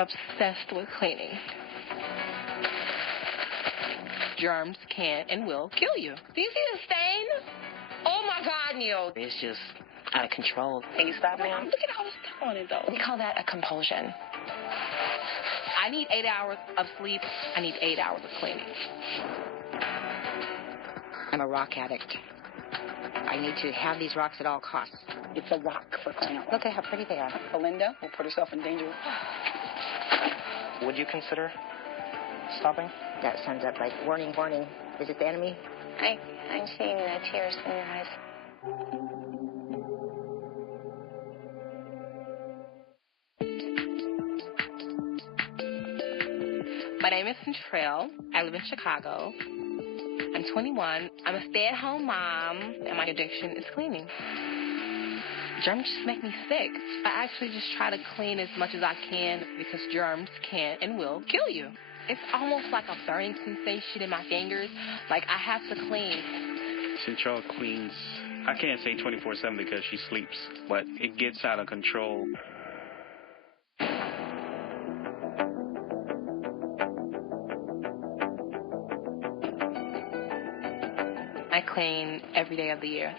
I'm obsessed with cleaning. Germs can and will kill you. Do you see the stain? Oh my God, Neil. It's just out of control. Can you stop now? Look at all the stuff on it, though. We call that a compulsion. I need 8 hours of sleep. I need 8 hours of cleaning. I'm a rock addict. I need to have these rocks at all costs. It's a rock for crying out loud. Look at how pretty they are. Belinda will put herself in danger. Would you consider stopping? That sums up like, warning, warning. Is it the enemy? I'm seeing the tears in your eyes. My name is Centrell. I live in Chicago. I'm 21. I'm a stay-at-home mom, and my addiction is cleaning. Germs just make me sick. I actually just try to clean as much as I can because germs can and will kill you. It's almost like a burning sensation in my fingers. Like I have to clean. Central cleans, I can't say 24/7 because she sleeps, but it gets out of control. I clean every day of the year.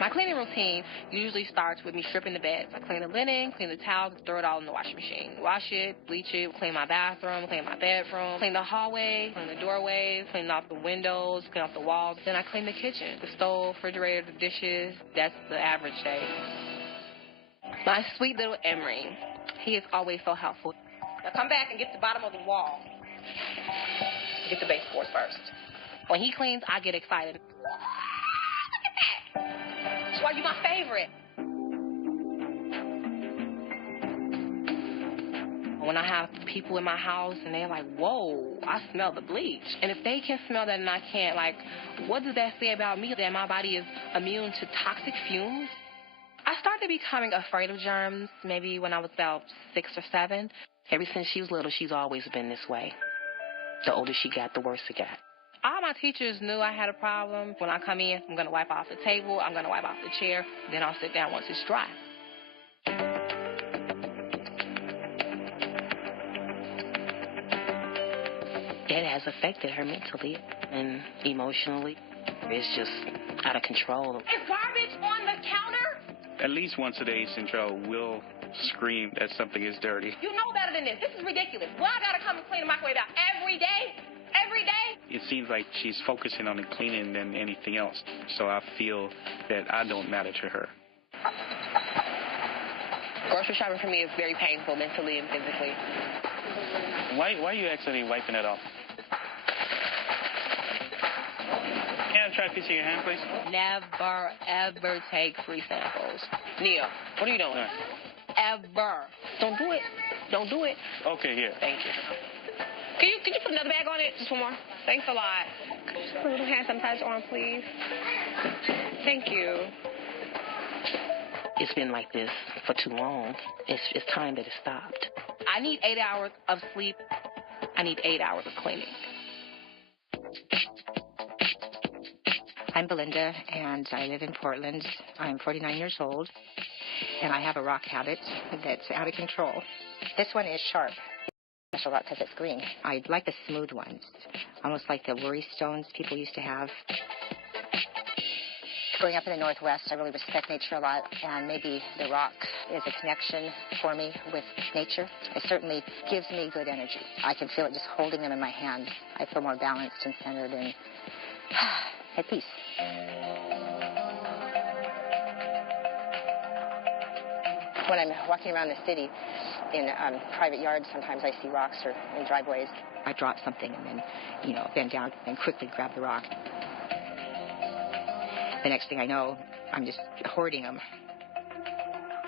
My cleaning routine usually starts with me stripping the beds. I clean the linen, clean the towels, throw it all in the washing machine. Wash it, bleach it, clean my bathroom, clean my bedroom, clean the hallway, clean the doorways, clean off the windows, clean off the walls. Then I clean the kitchen, the stove, refrigerator, the dishes. That's the average day. My sweet little Emery, he is always so helpful. Now come back and get the bottom of the wall. Get the baseboards first. When he cleans, I get excited. That's why you're my favorite. When I have people in my house and they're like, whoa, I smell the bleach. And if they can smell that and I can't, like, what does that say about me? That my body is immune to toxic fumes? I started becoming afraid of germs maybe when I was about 6 or 7. Ever since she was little, she's always been this way. The older she got, the worse it got. All my teachers knew I had a problem. When I come in, I'm going to wipe off the table, I'm going to wipe off the chair, then I'll sit down once it's dry. It has affected her mentally and emotionally. It's just out of control. Is garbage on the counter? At least once a day, Central will scream that something is dirty. You know better than this. This is ridiculous. Well, I got to come and clean the microwave out every day? Every day? It seems like she's focusing on the cleaning than anything else. So I feel that I don't matter to her. Grocery shopping for me is very painful mentally and physically. Why are you actually wiping it off? Can I try a piece of your hand, please? Never, ever take free samples. Nia, what are you doing? Ever. Don't do it. Don't do it. Okay, here. Thank you. Can you put another bag on it? Just one more. Thanks a lot. Could you just put a little hand sanitizer on, please? Thank you. It's been like this for too long. It's time that it stopped. I need 8 hours of sleep. I need 8 hours of cleaning. I'm Belinda, and I live in Portland. I'm 49 years old, and I have a rock habit that's out of control. This one is sharp. Special rock because it's green. I like the smooth ones, almost like the worry stones people used to have. Growing up in the Northwest, I really respect nature a lot, and maybe the rock is a connection for me with nature. It certainly gives me good energy. I can feel it just holding them in my hands. I feel more balanced and centered and at peace. When I'm walking around the city in private yards, sometimes I see rocks or in driveways. I drop something and then, bend down and quickly grab the rock. The next thing I know, I'm just hoarding them.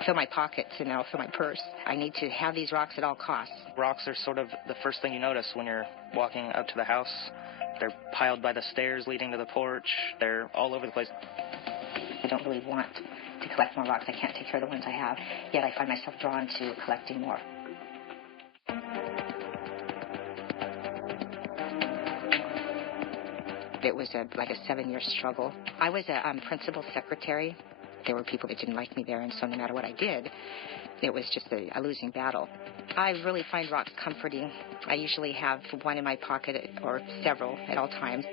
I fill my pockets and I'll fill my purse. I need to have these rocks at all costs. Rocks are sort of the first thing you notice when you're walking up to the house. They're piled by the stairs leading to the porch. They're all over the place. I don't really want to collect more rocks. I can't take care of the ones I have. Yet I find myself drawn to collecting more. It was like a 7-year struggle. I was a principal secretary There were people that didn't like me there, and so no matter what I did, it was just a losing battle. I really find rocks comforting. I usually have one in my pocket or several at all times.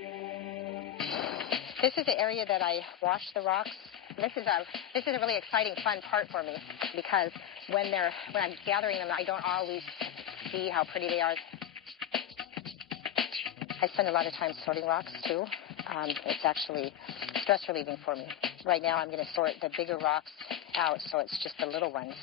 This is the area that I wash the rocks. This is a really exciting, fun part for me because when I'm gathering them, I don't always see how pretty they are. I spend a lot of time sorting rocks too. It's actually stress relieving for me. Right now, I'm going to sort the bigger rocks out, so it's just the little ones.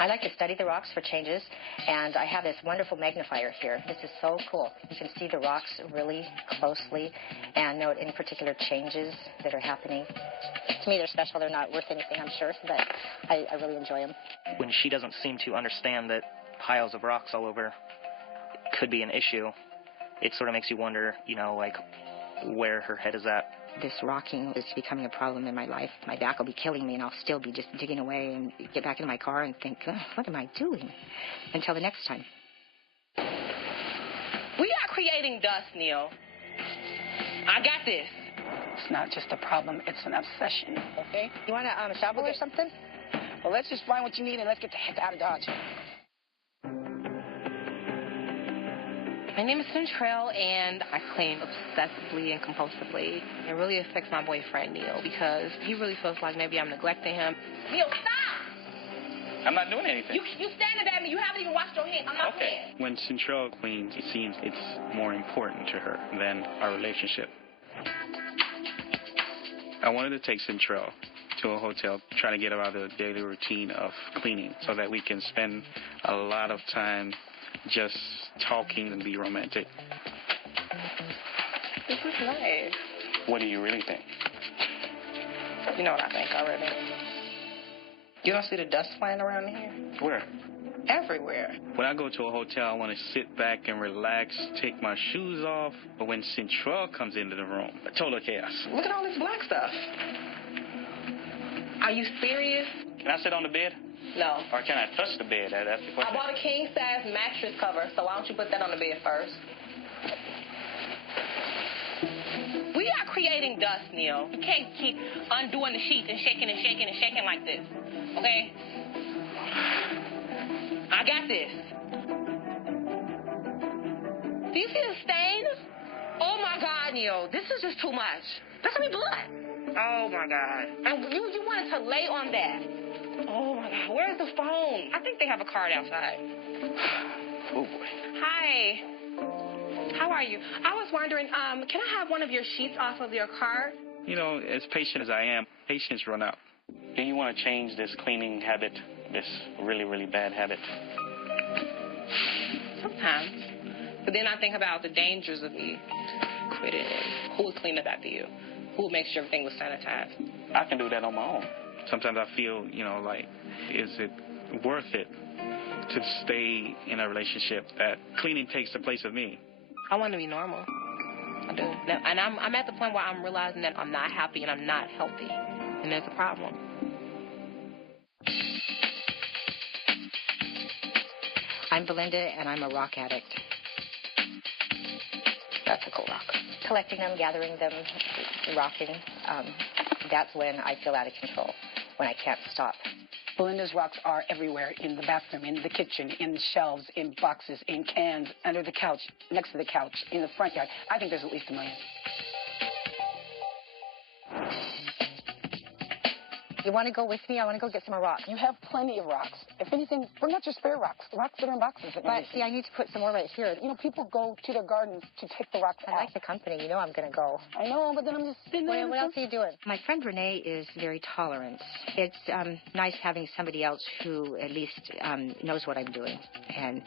I like to study the rocks for changes, and I have this wonderful magnifier here. This is so cool. You can see the rocks really closely and note any particular changes that are happening. To me, they're special. They're not worth anything, I'm sure, but I really enjoy them. When she doesn't seem to understand that piles of rocks all over could be an issue, it sort of makes you wonder, like where her head is at. This rocking is becoming a problem in my life. My back will be killing me, and I'll still be just digging away and get back into my car and think, what am I doing? Until the next time. We are creating dust, Neil. I got this. It's not just a problem, it's an obsession, okay? You want a shovel or something? Well, let's just find what you need and let's get the heck out of Dodge. My name is Centrell, and I clean obsessively and compulsively. It really affects my boyfriend, Neil, because he really feels like maybe I'm neglecting him. Neil, stop! I'm not doing anything. You standing at me. You haven't even washed your hands. I'm not playing. When Centrell cleans, it seems it's more important to her than our relationship. I wanted to take Centrell to a hotel, trying to get her out of the daily routine of cleaning so that we can spend a lot of time just talking and be romantic. This is nice. What do you really think? You know what I think already. You don't see the dust flying around here? Where? Everywhere. When I go to a hotel, I want to sit back and relax, take my shoes off. But when Centrell comes into the room, total chaos. Look at all this black stuff. Are you serious? Can I sit on the bed? No. Or can I touch the bed? That's the question. I bought a king-size mattress cover, so why don't you put that on the bed first? We are creating dust, Neil. You can't keep undoing the sheets and shaking and shaking and shaking like this, okay? I got this. Do you see the stain? Oh, my God, Neil. This is just too much. That's going to be blood. Oh, my God. And you wanted to lay on that. Oh, my God. Where's the phone? I think they have a card outside. Oh, boy. Hi. How are you? I was wondering, can I have one of your sheets off of your cart? As patient as I am, patience run out. Do you want to change this cleaning habit, this really, really bad habit? Sometimes. But then I think about the dangers of me quitting. Who would clean up after you? Who would make sure everything was sanitized? I can do that on my own. Sometimes I feel, like, is it worth it to stay in a relationship that cleaning takes the place of me? I want to be normal. I do. Now, and I'm at the point where I'm realizing that I'm not happy and I'm not healthy. And there's a problem. I'm Belinda, and I'm a rock addict. That's a cool rock. Collecting them, gathering them, rocking, that's when I feel out of control, when I can't stop. Belinda's rocks are everywhere, in the bathroom, in the kitchen, in shelves, in boxes, in cans, under the couch, next to the couch, in the front yard. I think there's at least 1 million. You want to go with me? I want to go get some more rocks. You have plenty of rocks. If anything, bring out your spare rocks. The rocks that are in boxes. But, see, I need to put some more right here. People go to their gardens to take the rocks out. I like the company. You know I'm going to go. I know, but then I'm just sitting there. What else are you doing? My friend Renee is very tolerant. It's nice having somebody else who at least knows what I'm doing. And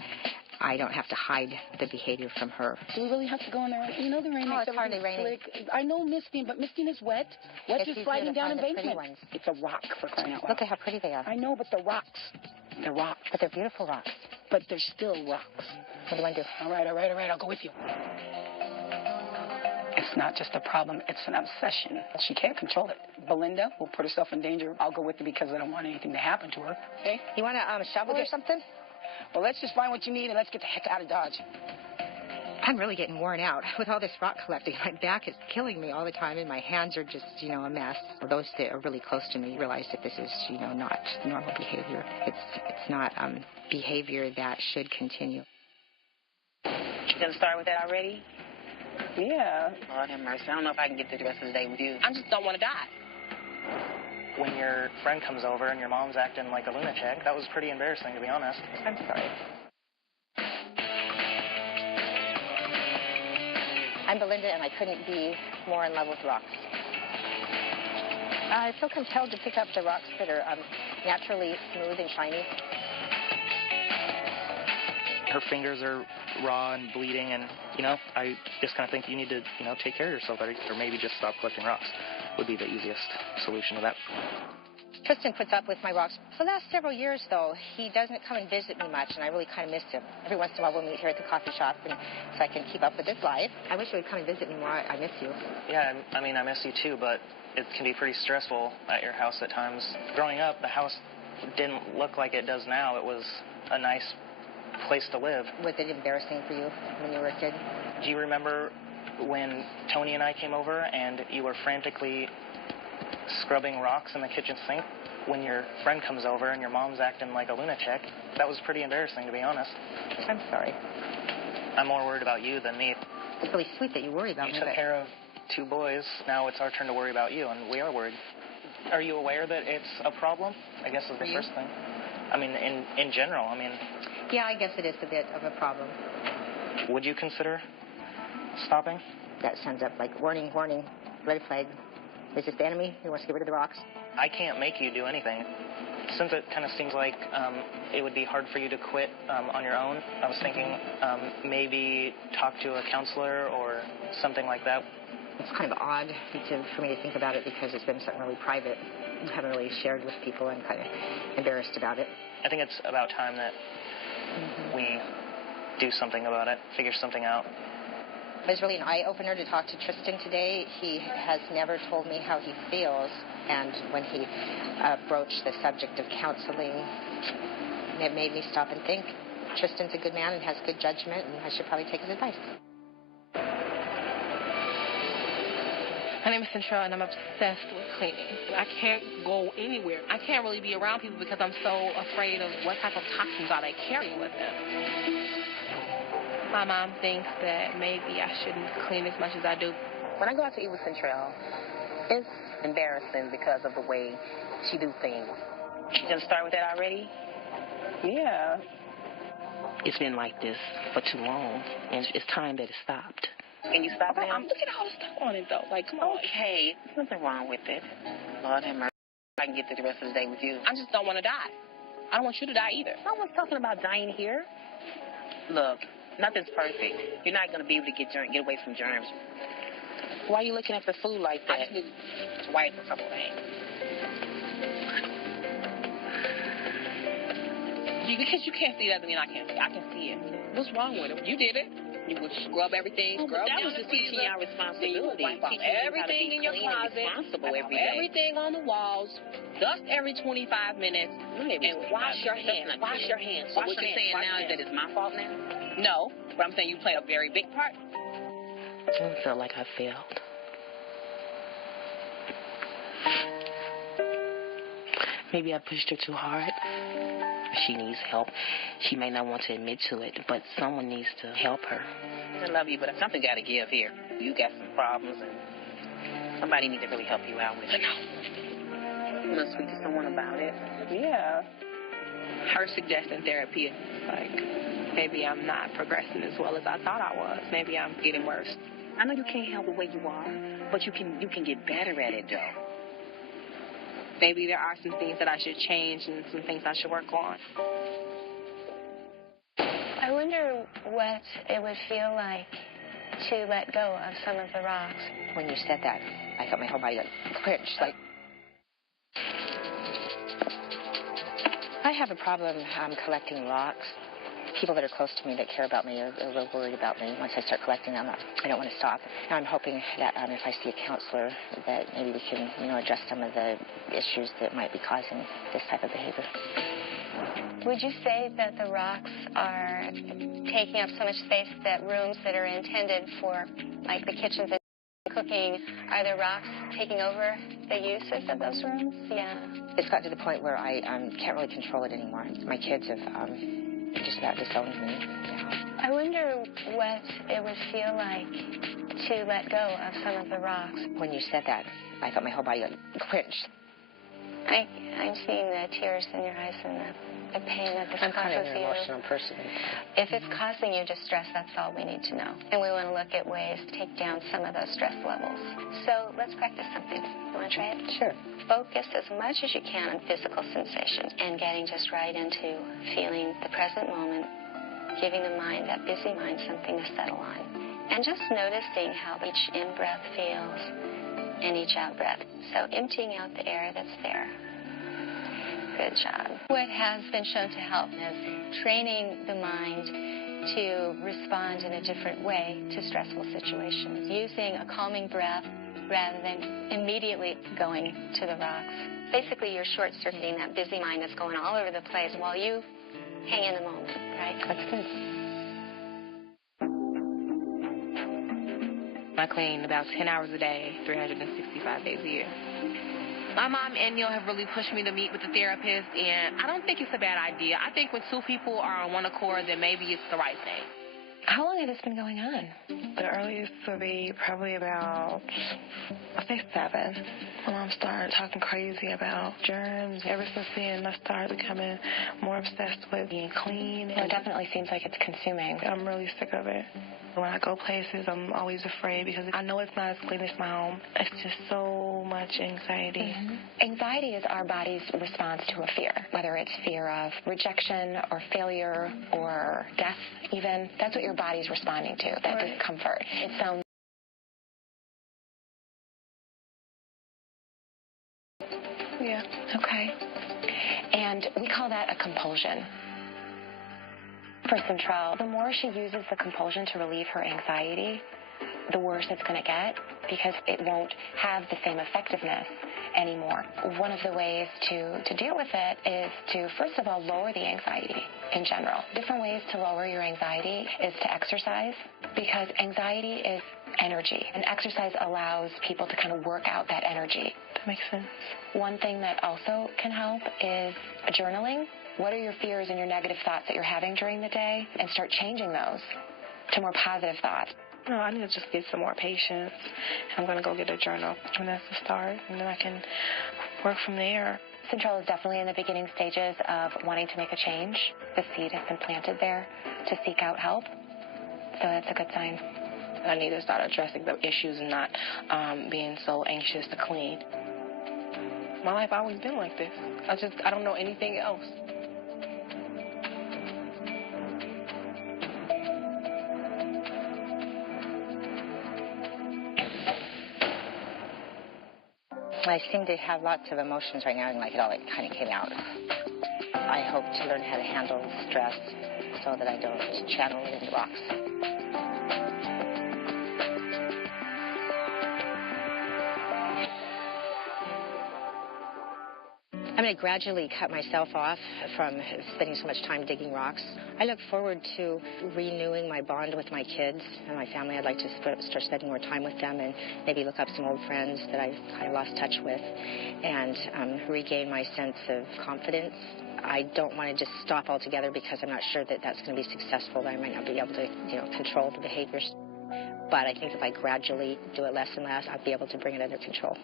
I don't have to hide the behavior from her. Do we really have to go in there? The rain makes it's hardly raining. Slick. I know misting, but misting is wet. Wet is sliding down embankment. It's a rock, for crying out loud. Look at how pretty they are. I know, but they're rocks. They're rocks. But they're beautiful rocks. But they're still rocks. What do you want to do? All right. I'll go with you. It's not just a problem. It's an obsession. She can't control it. Belinda will put herself in danger. I'll go with her because I don't want anything to happen to her. Okay? You want a shovel or something? Well, let's just find what you need and let's get the heck out of Dodge. I'm really getting worn out with all this rock collecting. My back is killing me all the time, and my hands are just, a mess. Those that are really close to me realize that this is, not normal behavior. It's not behavior that should continue. You gonna start with that already? Yeah. Lord have mercy. I don't know if I can get through the rest of the day with you. I just don't want to die. When your friend comes over and your mom's acting like a lunatic, that was pretty embarrassing, to be honest. I'm sorry. I'm Belinda, and I couldn't be more in love with rocks. I feel compelled to pick up the rocks that are naturally smooth and shiny. Her fingers are raw and bleeding, and, I just kind of think you need to, take care of yourself better, or maybe just stop collecting rocks would be the easiest solution to that. Tristan puts up with my rocks. For the last several years, though, he doesn't come and visit me much, and I really kind of miss him. Every once in a while, we'll meet here at the coffee shop, and so I can keep up with his life. I wish he would come and visit me more. I miss you. Yeah, I miss you too, but it can be pretty stressful at your house at times. Growing up, the house didn't look like it does now. It was a nice place to live. Was it embarrassing for you when you were a kid? Do you remember when Tony and I came over and you were frantically scrubbing rocks in the kitchen sink? When your friend comes over and your mom's acting like a lunatic, that was pretty embarrassing, to be honest. I'm sorry. I'm more worried about you than me. It's really sweet that you worry about me. You took care of 2 boys. Now it's our turn to worry about you, and we are worried. Are you aware that it's a problem? I guess is the first thing. In general, Yeah, I guess it is a bit of a problem. Would you consider stopping? That sounds up like warning, red flag. Is this the enemy? He wants to get rid of the rocks? I can't make you do anything. Since it kind of seems like it would be hard for you to quit on your own, I was thinking maybe talk to a counselor or something like that. It's kind of odd for me to think about it because it's been something really private. I haven't really shared with people. I'm kind of embarrassed about it. I think it's about time that we do something about it, figure something out. It was really an eye-opener to talk to Tristan today. He has never told me how he feels. And when he broached the subject of counseling, it made me stop and think. Tristan's a good man and has good judgment, and I should probably take his advice. My name is Central, and I'm obsessed with cleaning. I can't go anywhere. I can't really be around people because I'm so afraid of what type of toxins are they carrying with them. My mom thinks that maybe I shouldn't clean as much as I do. When I go out to eat with Central, it's embarrassing because of the way she do things. You gonna start with that already? Yeah. It's been like this for too long, and it's time that it stopped. Can you stop now? Look at all the stuff on it, though. Like, come on. Okay, there's nothing wrong with it. Lord have mercy. I can get through the rest of the day with you. I just don't want to die. I don't want you to die either. No one's talking about dying here. Look, nothing's perfect. You're not going to be able to get away from germs. Why are you looking at the food like that? I just need to wipe a couple things. Because you can't see that, I mean, I can see it. What's wrong with it? You did it. You would scrub everything. That was just teaching y'all responsibility. Wipe off everything in your closet. Everything on the walls. Dust every 25 minutes. And wash your hands. Wash your hands. So what you're saying now is that it's my fault now? No, but I'm saying you played a very big part. I felt like I failed. Maybe I pushed her too hard. She needs help. She may not want to admit to it, but someone needs to help her. I love you, but something got to give here. You got some problems, and somebody needs to really help you out with it. You want to speak to someone about it? Yeah. Her suggesting therapy is like, maybe I'm not progressing as well as I thought I was. Maybe I'm getting worse. I know you can't help the way you are, but you can get better at it, though. Maybe there are some things that I should change and some things I should work on. I wonder what it would feel like to let go of some of the rocks. When you said that, I felt my whole body clenched. Like, I have a problem collecting rocks. people that are close to me that care about me are real worried about me. Once I start collecting them, I don't want to stop. Now I'm hoping that if I see a counselor, that maybe we can, address some of the issues that might be causing this type of behavior. Would you say that the rocks are taking up so much space that rooms that are intended for, like the kitchens and cooking, are the rocks taking over the uses of those rooms? Yeah. It's gotten to the point where I can't really control it anymore. My kids have just about disowned me. I wonder what it would feel like to let go of some of the rocks. When you said that, I thought my whole body clenched. I'm seeing the tears in your eyes and the pain that this I'm causes kind of an you. emotional person. If it's causing you distress, that's all we need to know. And we want to look at ways to take down some of those stress levels. So let's practice something. You want to try it? Sure. Focus as much as you can on physical sensations and getting just right into feeling the present moment, giving the mind, that busy mind, something to settle on. And just noticing how each in-breath feels and each out-breath. So emptying out the air that's there. Good job. What has been shown to help is training the mind to respond in a different way to stressful situations, using a calming breath rather than immediately going to the rocks. Basically, you're short-circuiting that busy mind that's going all over the place while you hang in the moment, right? That's good. I clean about 10 hours a day, 365 days a year. My mom and Neil have really pushed me to meet with a therapist, and I don't think it's a bad idea. I think when two people are on one accord, then maybe it's the right thing. How long has this been going on? The earliest will be probably about, I think 7. My mom started talking crazy about germs. Ever since then, I started becoming more obsessed with being clean. Well, it definitely seems like it's consuming. I'm really sick of it. When I go places, I'm always afraid because I know it's not as clean as my home. It's just so much anxiety. Mm-hmm. Anxiety is our body's response to a fear, whether it's fear of rejection or failure or death even. That's what your body's responding to, that discomfort. It sounds Yeah. okay. And we call that a compulsion. For Central, the more she uses the compulsion to relieve her anxiety, the worse it's going to get because it won't have the same effectiveness anymore. One of the ways to deal with it is to, first of all, lower the anxiety in general. Different ways to lower your anxiety is to exercise, because anxiety is energy, and exercise allows people to kind of work out that energy. That makes sense. One thing that also can help is journaling. What are your fears and your negative thoughts that you're having during the day? And start changing those to more positive thoughts. No, I need to just get some more patience. I'm going to go get a journal, and that's the start, and then I can work from there. Central is definitely in the beginning stages of wanting to make a change. The seed has been planted there to seek out help, so that's a good sign. I need to start addressing the issues and not being so anxious to clean. My life always been like this. I don't know anything else. I seem to have lots of emotions right now, and like it all kind of came out. I hope to learn how to handle stress so that I don't channel it into rocks. I'm going to gradually cut myself off from spending so much time digging rocks. I look forward to renewing my bond with my kids and my family. I'd like to start spending more time with them and maybe look up some old friends that I lost touch with and regain my sense of confidence. I don't want to just stop altogether because I'm not sure that that's going to be successful. I might not be able to, control the behaviors. But I think if I gradually do it less and less, I'll be able to bring it under control.